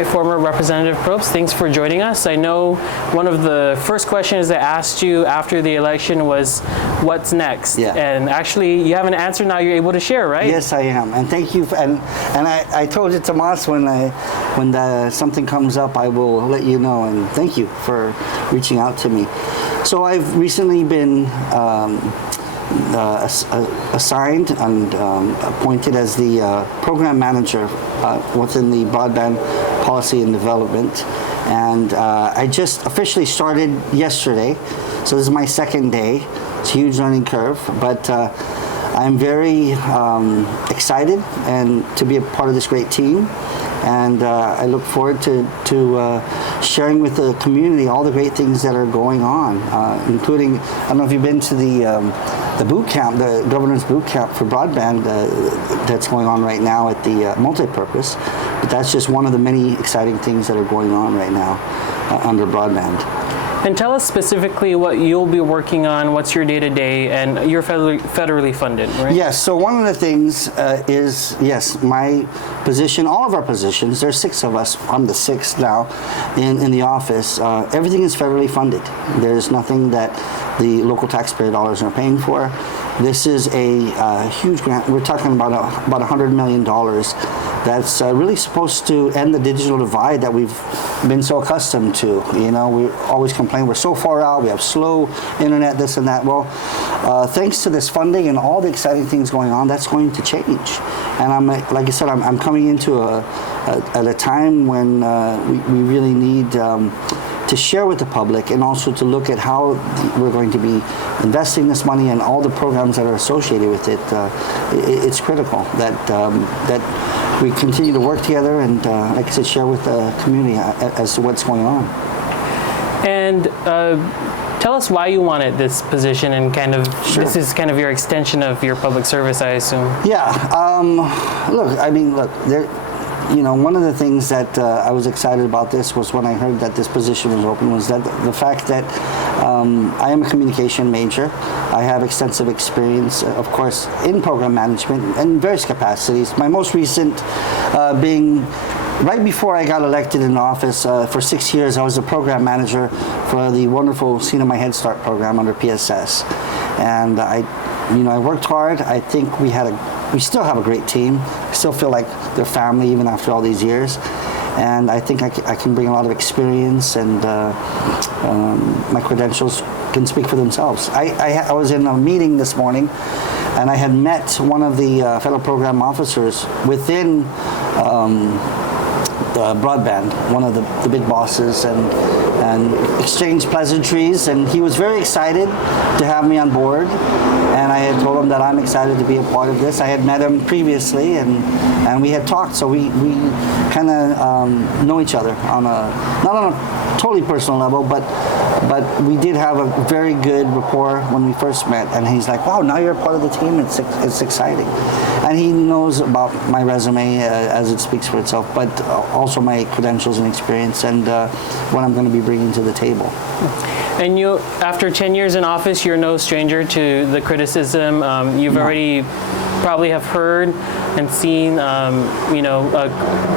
Hi, former Representative Propst. Thanks for joining us. I know one of the first questions I asked you after the election was, what's next? Yeah. And actually, you have an answer now you're able to share, right? Yes, I am. And thank you. And I told you, Tomas, when something comes up, I will let you know. And thank you for reaching out to me. So I've recently been assigned and appointed as the program manager within the Broadband Policy and Development. And I just officially started yesterday, so this is my second day. It's a huge learning curve, but I'm very excited and to be a part of this great team. And I look forward to sharing with the community all the great things that are going on, including, I don't know if you've been to the boot camp, the governor's boot camp for broadband that's going on right now at the multipurpose. But that's just one of the many exciting things that are going on right now under broadband. And tell us specifically what you'll be working on, what's your day-to-day, and you're federally funded, right? Yes, so one of the things is, yes, my position, all of our positions, there's 6 of us, I'm the 6th now in the office, everything is federally funded. There's nothing that the local taxpayer dollars are paying for. This is a huge grant. We're talking about $100 million. That's really supposed to end the digital divide that we've been so accustomed to. You know, we always complain we're so far out, we have slow internet, this and that. Well, thanks to this funding and all the exciting things going on, that's going to change. And I'm, like I said, I'm coming into at a time when we really need to share with the public and also to look at how we're going to be investing this money and all the programs that are associated with it. It's critical that we continue to work together and, like I said, share with the community as to what's going on. And tell us why you wanted this position, and kind of this is kind of your extension of your public service, I assume. Yeah. Look, you know, one of the things that I was excited about this was when I heard that this position was open was that the fact that I am a communication major. I have extensive experience, of course, in program management in various capacities. My most recent being right before I got elected in office. For 6 years, I was the program manager for the wonderful CNMI Head Start program under PSS. And I worked hard. I think we still have a great team. I still feel like they're family even after all these years. And I think I can bring a lot of experience, and my credentials can speak for themselves. I was in a meeting this morning, and I had met one of the fellow program officers within Broadband, one of the big bosses, and exchanged pleasantries, and he was very excited to have me on board. And I had told him that I'm excited to be a part of this. I had met him previously, and we had talked, so we kind of know each other on not on a totally personal level, but we did have a very good rapport when we first met. And he's like, "Wow, now you're a part of the team. It's exciting." And he knows about my resume as it speaks for itself, but also my credentials and experience and what I'm going to be bringing to the table. And you, after 10 years in office, you're no stranger to the criticism. You've already probably have heard and seen,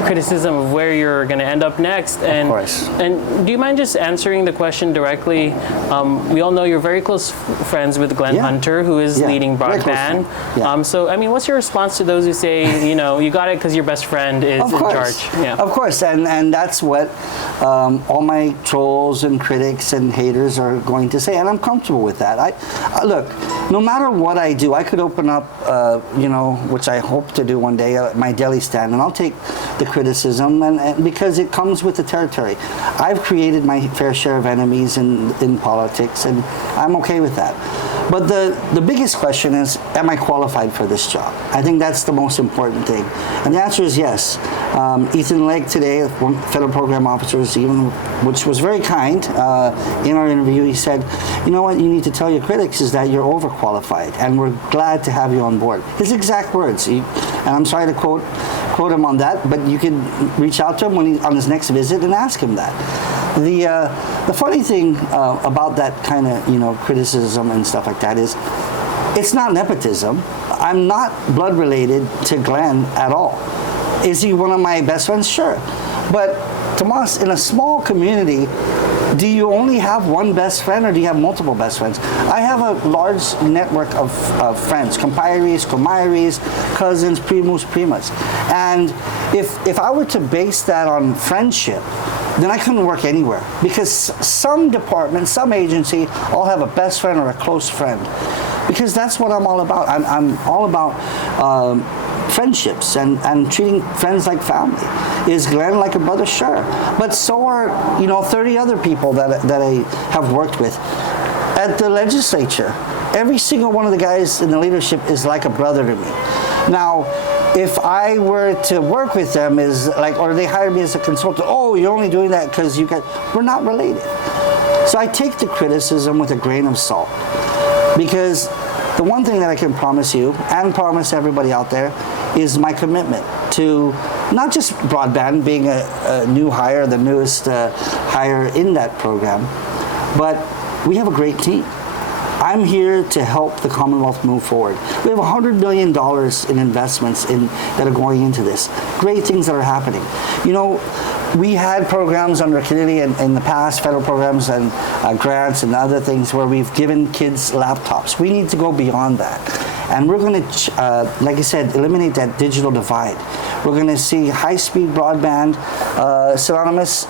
criticism of where you're going to end up next. And, of course. And do you mind just answering the question directly? We all know you're very close friends with Glenn Hunter, who is leading Broadband. So, I mean, what's your response to those who say, you got it because your best friend is in charge? Yeah. Of course, and that's what all my trolls and critics and haters are going to say, and I'm comfortable with that. Look, no matter what I do, I could open up, which I hope to do one day, my deli stand, and I'll take the criticism, and because it comes with the territory. I've created my fair share of enemies in politics, and I'm okay with that. But the biggest question is, am I qualified for this job? I think that's the most important thing. And the answer is yes. Ethan Legg today, one federal program officer, which was very kind, in our interview, he said, "You know what you need to tell your critics is that you're overqualified, and we're glad to have you on board." His exact words. And I'm sorry to quote him on that, but you can reach out to him when he's on his next visit and ask him that. The funny thing about that kind of criticism and stuff like that is, it's not nepotism. I'm not blood related to Glenn at all. Is he one of my best friends? Sure. But Tomas, in a small community, do you only have one best friend or do you have multiple best friends? I have a large network of friends, compadres, comadres, cousins, primos, primas. And if I were to base that on friendship, then I couldn't work anywhere, because some department, some agency, I'll have a best friend or a close friend, because that's what I'm all about. I'm all about friendships and treating friends like family. Is Glenn like a brother? Sure. But so are, 30 other people that I have worked with. At the legislature, every single one of the guys in the leadership is like a brother to me. Now, if I were to work with them or they hired me as a consultant, oh, you're only doing that because we're not related. So I take the criticism with a grain of salt, because the one thing that I can promise you and promise everybody out there is my commitment to not just Broadband being a new hire, the newest hire in that program, but we have a great team. I'm here to help the Commonwealth move forward. We have $100 million in investments that are going into this. Great things that are happening. We had programs under Kennedy in the past, federal programs and grants and other things where we've given kids laptops. We need to go beyond that. And we're going to, like I said, eliminate that digital divide. We're going to see high-speed broadband synonymous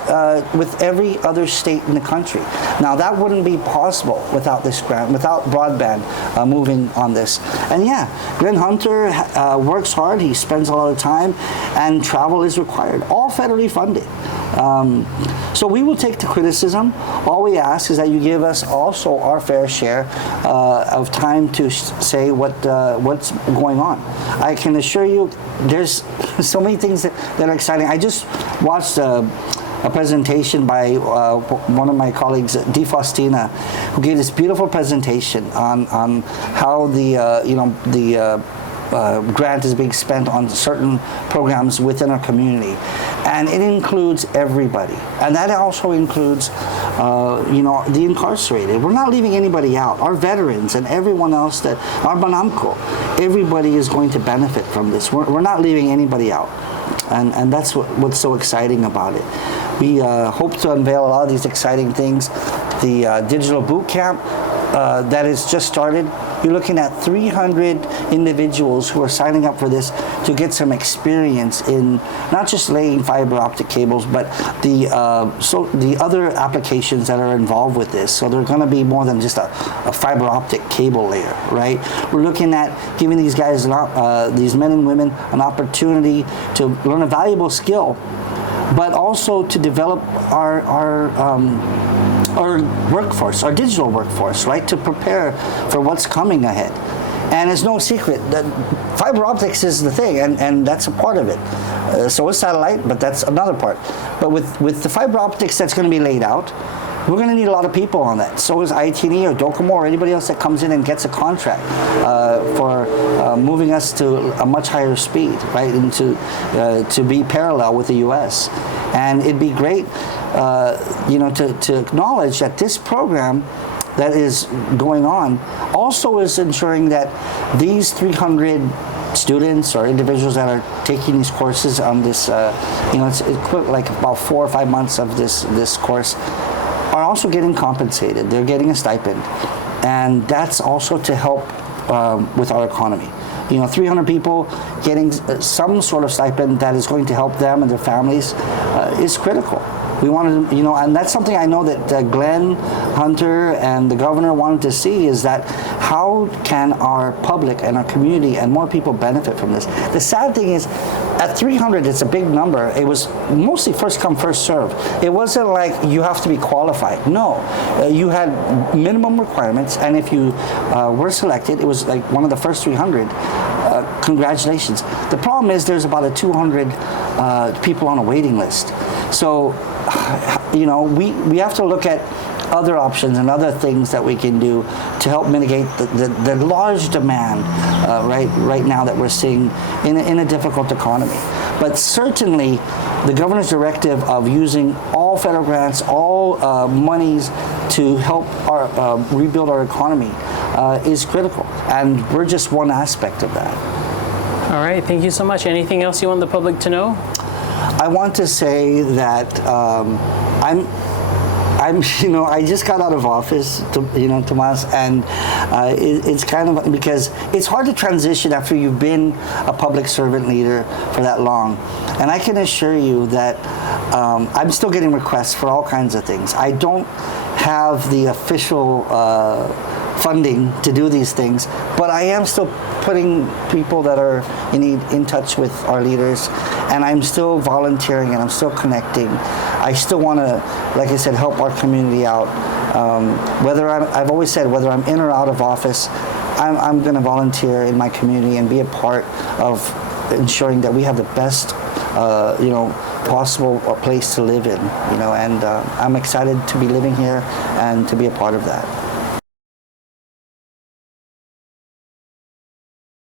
with every other state in the country. Now, that wouldn't be possible without this grant, without Broadband moving on this. And yeah, Glenn Hunter works hard. He spends a lot of time, and travel is required, all federally funded. So we will take the criticism. All we ask is that you give us also our fair share of time to say what's going on. I can assure you there's so many things that are exciting. I just watched a presentation by one of my colleagues, Dee Faustina, who gave this beautiful presentation on how the grant is being spent on certain programs within our community, and it includes everybody, and that also includes the incarcerated. We're not leaving anybody out. Our veterans and everyone else, that our Banamco, everybody is going to benefit from this. We're not leaving anybody out, and that's what's so exciting about it. We hope to unveil a lot of these exciting things. The digital boot camp that has just started. You're looking at 300 individuals who are signing up for this to get some experience in not just laying fiber optic cables, but the other applications that are involved with this. So they're going to be more than just a fiber optic cable layer, right? We're looking at giving these guys, these men and women, an opportunity to learn a valuable skill, but also to develop our workforce, our digital workforce, right, to prepare for what's coming ahead. And it's no secret that fiber optics is the thing, and that's a part of it. So is satellite, but that's another part. But with the fiber optics that's going to be laid out, we're going to need a lot of people on that. So is ITNE or Docomo or anybody else that comes in and gets a contract for moving us to a much higher speed, right, and to be parallel with the U.S. And it'd be great, to acknowledge that this program that is going on also is ensuring that these 300 students or individuals that are taking these courses on this, it's like about 4 or 5 months of this course, are also getting compensated. They're getting a stipend, and that's also to help with our economy. 300 people getting some sort of stipend that is going to help them and their families is critical. We wanted, and that's something I know that Glenn Hunter and the governor wanted to see, is that how can our public and our community and more people benefit from this? The sad thing is, at 300, it's a big number. It was mostly first come, first serve. It wasn't like you have to be qualified. No, you had minimum requirements, and if you were selected, it was like one of the first 300. Congratulations. The problem is there's about 200 people on a waiting list. So, we have to look at other options and other things that we can do to help mitigate the large demand right now that we're seeing in a difficult economy. But certainly, the governor's directive of using all federal grants, all monies to help rebuild our economy is critical, and we're just one aspect of that. All right, thank you so much. Anything else you want the public to know? I want to say that I just got out of office, Tomas, and it's kind of because it's hard to transition after you've been a public servant leader for that long. And I can assure you that I'm still getting requests for all kinds of things. I don't have the official funding to do these things, but I am still putting people that are in touch with our leaders, and I'm still volunteering and I'm still connecting. I still want to, like I said, help our community out. I've always said, whether I'm in or out of office, I'm going to volunteer in my community and be a part of ensuring that we have the best, possible place to live in. And I'm excited to be living here and to be a part of that.